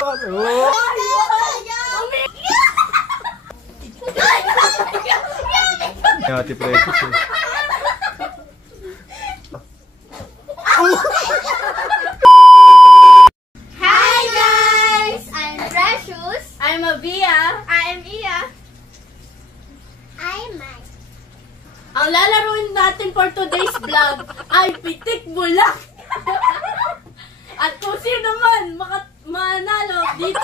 Oh. Ate Precious eh. Hi guys! I'm Precious. I'm Avia. I'm Iya. I'm Mai. Ang lalaroin natin for today's vlog ay pitik bulak. At kung sino man manalo dito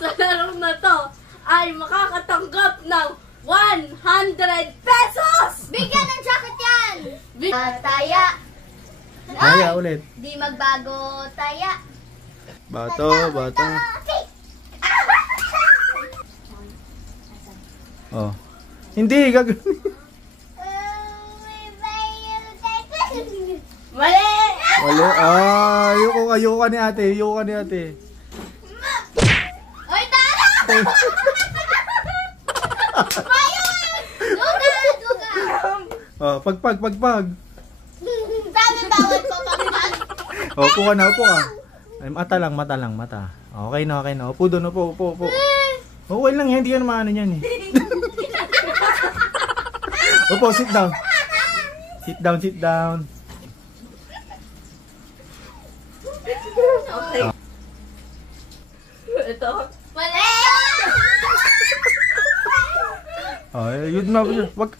sa laro na to ay makakatanggap ng 100 pesos! Bigyan ng jacket yan! Taya. Taya ulit. Di magbago, taya. Bato. Oh. Hindi, gagawin. Mali! Wala. Ayoko ni ate. Oy, tara! Duga! Oh, pagpag. Sabi bawal pa pagpag. Upo ka na. Ay, mata lang. Okay na. Upo doon, upo. Okay lang yan, hindi ka naman ano yan eh. Upo, sit down. Sit down. Okay. Ito. Mali! Oh, yun na. Wag.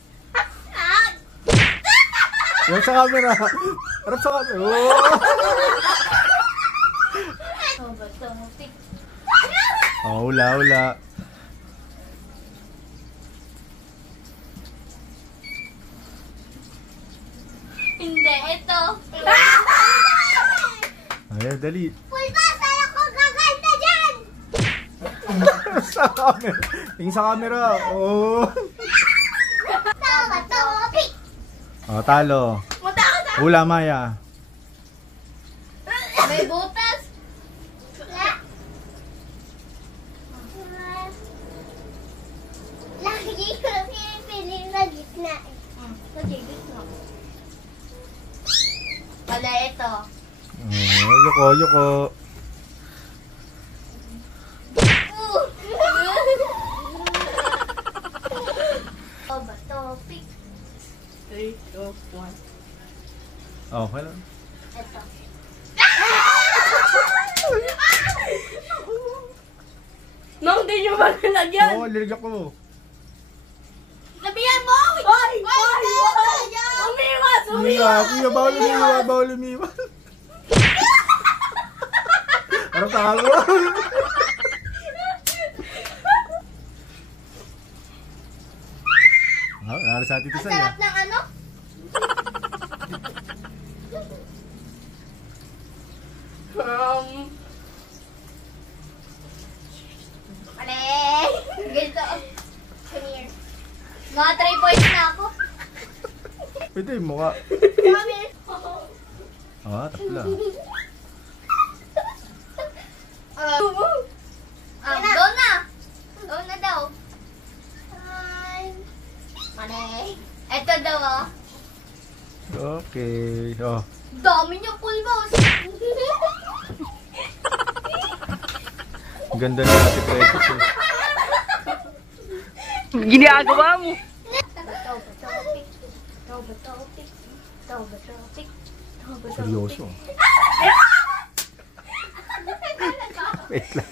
Harap sa camera. Oh. Oh, hula. Hindi, ito. Ay, dali. Pulbasa ako gaganda dyan! Sa camera. Tingin sa camera. Oh. Topic! Oh, talo. Hula, Maya. May butas. Lagi ko pinipiling na gitna eh. Lagi gitna. Wala ito. Oh, yoko. Topic. 3, 2, 1. Oh, hello. Ito. Nung di nyo ba nilagyan? Oh, liligak ko. Sabihan mo! Hoy! Umiwas! Kuya, bawal umiwas. Ano talo? Nara sa atin ito Ang sa'yo. sarap ng ano? Ganito. Come here. Mga 3 points na ako. Pwede yung mukha. Come here. Tatlo. Go na. Go na daw. Mali. Ito daw oh. Okay. Oh. Dami niyang pulbos. Ang ganda na Ate Precious eh. Ginagawa mo! Seryoso. Wait lang.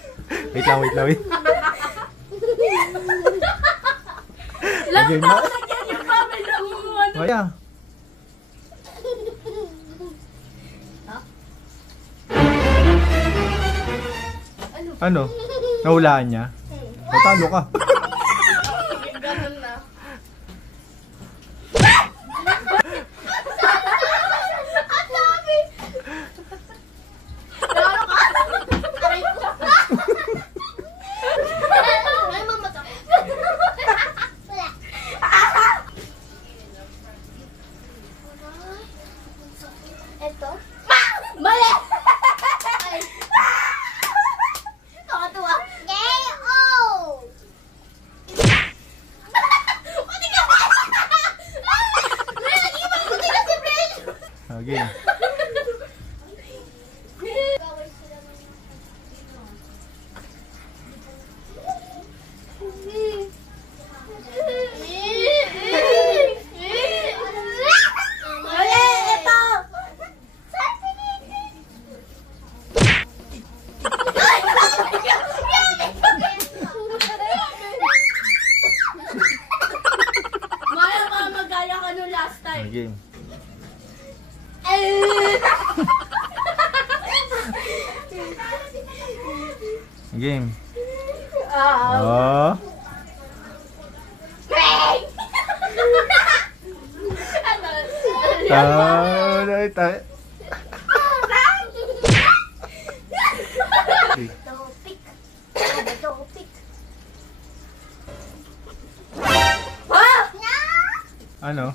Lagi Game na na. lagyan yung family ng ano. Oh, yeah. Ano? Nahulaan niya? Natalo ka. Ganun na. Ang dami. Lalo ka. Aray ko. Ay, mamata. Wala. Ito? Mali! Ay. Nakatuwa. K.O. Game. Oh. Tayo. Topic. Topic. Ano?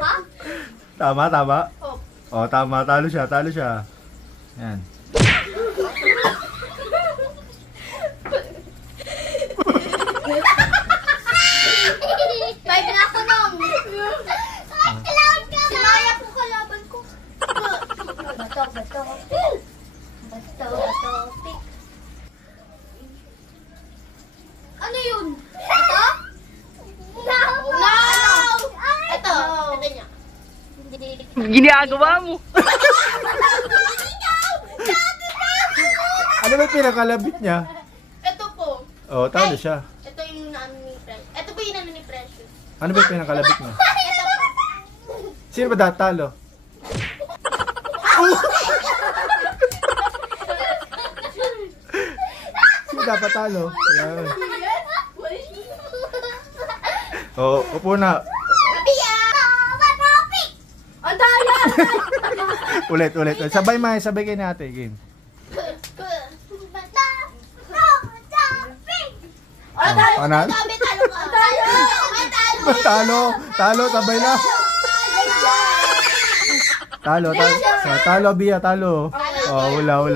Ha? Tama. Oh. Oh, tama. Talo siya. Yan. Five na ako nung. Kailangan ka. Sinaya ko kalaban ko. Bato. Pick. Ano yun? Ito? No! Ito niya. Ginagawa mo. Ano ba yung pinakalabit niya? Ito po. Oh, talo siya. Ito yung ano ni Precious. Ito po yung ano ni Precious. Ano ba yung pinakalabit niya? Ito po. Sino ba tatalo? Sino dapat talo? Yan. Oh, upo na. Ang daya! Ulit. Sabay kayo natin. Game. Ang daya! Ano? Sabi, talo ka! Ang daya! Talo, sabay lang. Talo, Bia, talo. Oh, hula.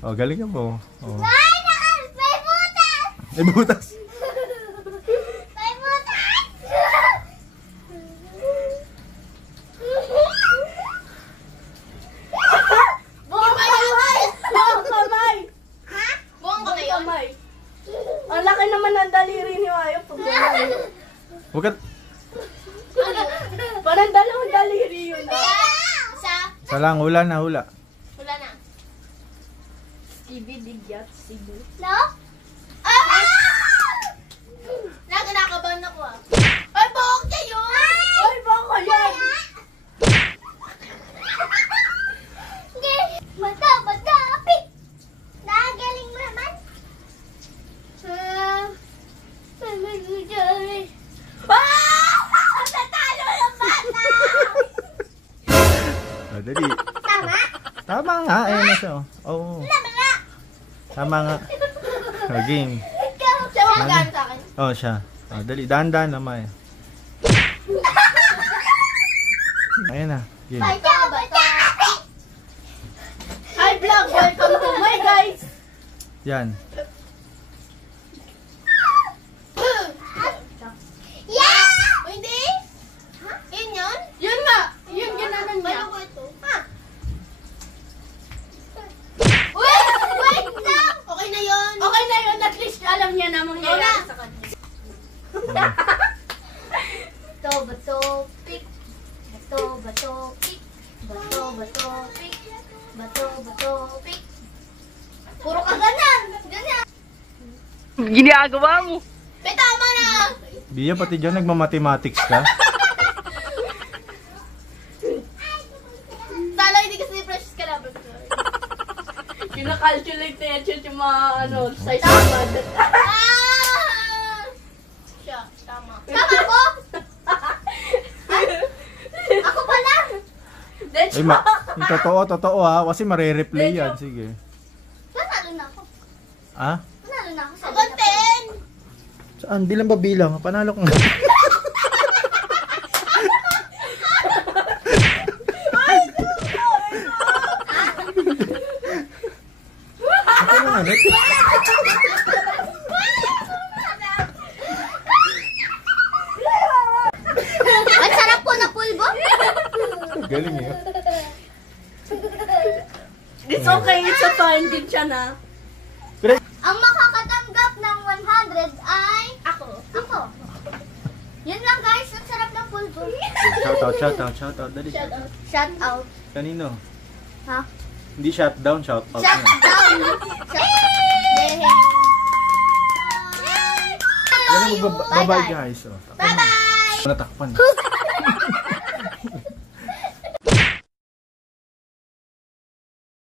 Oh, galing ka po. Oh. May butas. Ang laki naman ng daliri ni Mayo. Huwag ka. Parang dalawang daliri yun. Salang, hula na. Wala na. Digyat, sibu. No? Kinakabahan ako ah. Ay, bawang niya yun! Ay, bawang yan! Bata, pick! Nagaling mo naman. Natalo ng bata! Oh, dali. Tama? Tama nga. Ayan na siya. Oh. Tama nga. Oh, game. Siya mo magkano sa akin? Oh, siya. Oh, dali. Dahan-dahan naman. Ayan na. Game. Bata! Hi vlog! Welcome to my guys! Yan. Yeah! O hindi? Yun yun? Yun nga! Yun ginanan niya. Bayo ko ito. Ha? Wait lang! Okay na yun. Okay na yun. At least alam niya na mangyayari sa kanya. Bato, pick. Bato, pick. Bato, pick. Puro ka ganyan. Ginagawa mo. Tama na! Bia, pati dyan nagmamathematics ka. Tala, hindi kasi precious ka na. Kina-calculate na yan yung mga size of budget. Siya, tama. Tama ko? Ako pala. Ay, yung totoo ha. Kasi marireplay yan. Sige. Panalo na ako. Ah? Panalo na ako sa Konten! Saan? Bilang ba bilang? Panalo ka nga. Ako na nga. Ang sarap po na pulbo. Galing eh. It's okay, it's a fine. Good siya na. Ang makakatanggap ng 100 ay ako. Yun lang guys, ang sarap ng pulbo. Shout out. Dali. Shout out. Kanino? Ha? Hindi shutdown, shout out. Shout na. down. Ganun mo, bye-bye guys. Oh, Bye-bye. Natakpan.